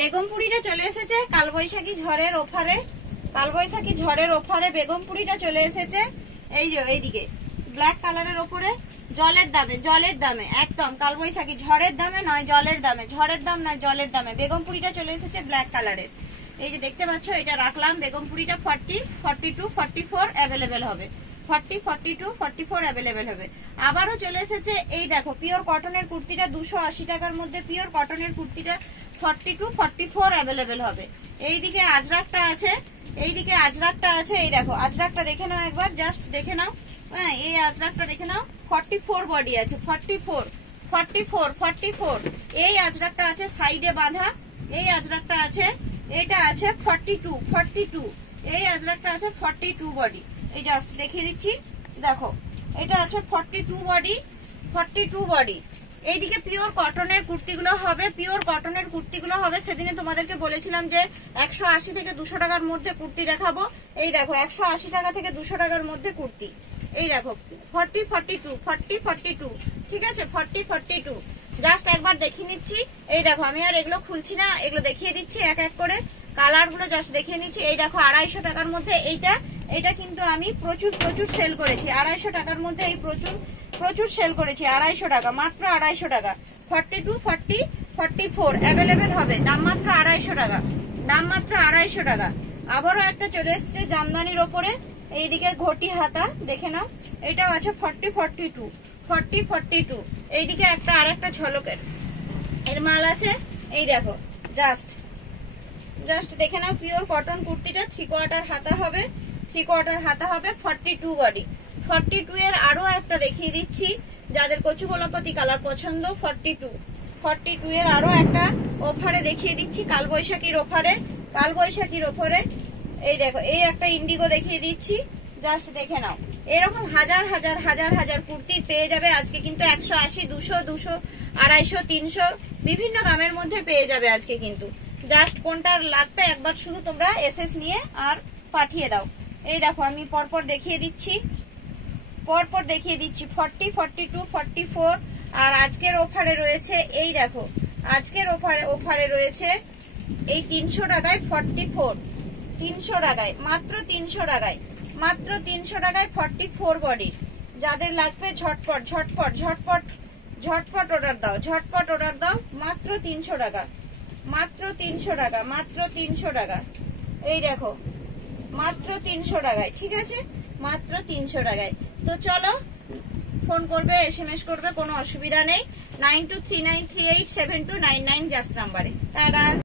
বেগমপুরিটা চলে এসেছে কালবৈশাখী ঝড়ের অফারে। কালবৈশাখী ঝড়ের অফারে বেগমপুরিটা চলে এসেছে। এই যে এইদিকে ব্ল্যাক কালারের ওপরে জলের দামে একদম কালবৈশাখী ঝড়ের দামে নয় জলের দামে, ঝড়ের দাম নয় জলের দামে বেগমপুরিটা চলে এসেছে ব্ল্যাক কালারের। এই যে দেখতে পাচ্ছ এটা রাখলাম। বেগমপুরিটা 40, 42, 44 অ্যাভেলেবেল হবে। 40, 42, 44 অ্যাভেলেবেল হবে। আবারও চলে এসেছে এই দেখো পিওর কটনের কুর্তিটা 280 টাকার মধ্যে। পিওর কটনের কুর্তিটা 42, 44 অ্যাভেলেবেল হবে। এইদিকে আজরাকটা আছে, এইদিকে আজরাকটা আছে। এই দেখো আজরাকটা দেখে নাও একবার, জাস্ট দেখে নাও। হ্যাঁ এই আজরাকটা দেখে নাও। 44 বডি আছে, 44, 44, 44। এই আজরাকটা আছে সাইডে বাঁধা। এই আজরাকটা আছে, এটা আছে 42, 42। এই আজরাকটা আছে 42 বডি। এই জাস্ট দেখিয়ে দিচ্ছি দেখো, এটা আছে 42 বডি, 42 বডি। এইদিকে পিওর কটনের কুর্তিগুলো হবে, পিওর কটনের কুর্তিগুলো হবে। সেদিনে তোমাদেরকে বলেছিলাম যে 180 থেকে 200 টাকার মধ্যে কুর্তি দেখাবো। এই দেখো 180 টাকা থেকে 200 টাকার মধ্যে কুর্তি। এই দেখো 40, 42, 40, 42, ঠিক আছে 40, 42। জাস্ট একবার দেখিয়ে নিচ্ছি। এই দেখো আমি আর এগুলো খুলছি না, এগুলো দেখিয়ে দিচ্ছি এক এক করে। কালার গুলো জাস্ট দেখিয়ে নিচ্ছি। এই দেখো 250 টাকার মধ্যে এইটা কিন্তু আমি প্রচুর সেল করেছি। 250 টাকার মধ্যে এই প্রচুর সেল করেছি। 250 টাকা, মাত্র 250 টাকা। 42, 40, 44 অ্যাভেলেবেল হবে। দাম মাত্র 250 টাকা, দাম মাত্র 250 টাকা। আবারও একটা চলে এসছে জামদানির ওপরে। এইদিকে ঘটি হাতা দেখে নাও, এটাও আছে 40, 42, 40, 42। এইদিকে একটা আরেকটা ঝলকের এর মাল আছে। এই দেখো জাস্ট দেখে নাও পিওর কটন কুর্তিটা 3/4 হাতা হবে, 3/4 হাতা হবে। 42 বডি। 42 এর আরো একটা দেখিয়ে দিচ্ছি যাদের কচু গোলাপতি কালার পছন্দ। 42 এর আরো একটা অফারে দেখিয়ে দিচ্ছি, কালবৈশাখীর অফারে, কালবৈশাখীর অফারে। এই দেখো এই একটা ইন্ডিগো দেখিয়ে দিচ্ছি, জাস্ট দেখে নাও। এরকম হাজার হাজার কুর্তি পেয়ে যাবে আজকে কিন্তু। 180, 200, 250, 300 বিভিন্ন দামের মধ্যে পেয়ে যাবে আজকে কিন্তু। জাস্ট কোনটা লাগবে একবার শুধু তোমরা এসএস নিয়ে আর পাঠিয়ে দাও। এই দেখো আমি পরপর দেখিয়ে দিচ্ছি, 40, 42, 44। আর আজকের অফারে রয়েছে এই দেখো, আজকের অফারে রয়েছে এই 300 টাকায় 44, 300 টাকায়, মাত্র 300 টাকায়, মাত্র 300 টাকায় 44 বডির। যাদের লাগবে ঝটপট অর্ডার দাও, ঝটপট অর্ডার দাও। মাত্র 300 টাকা, মাত্র 300 টাকা, মাত্র 300 টাকা। এই দেখো মাত্র 300 টাকায়, ঠিক আছে মাত্র 300 টাকায়। তো চলো ফোন করবে, এসএমএস করবে, কোনো অসুবিধা নেই। 9239387299 জাস্ট নাম্বারে। টাটা।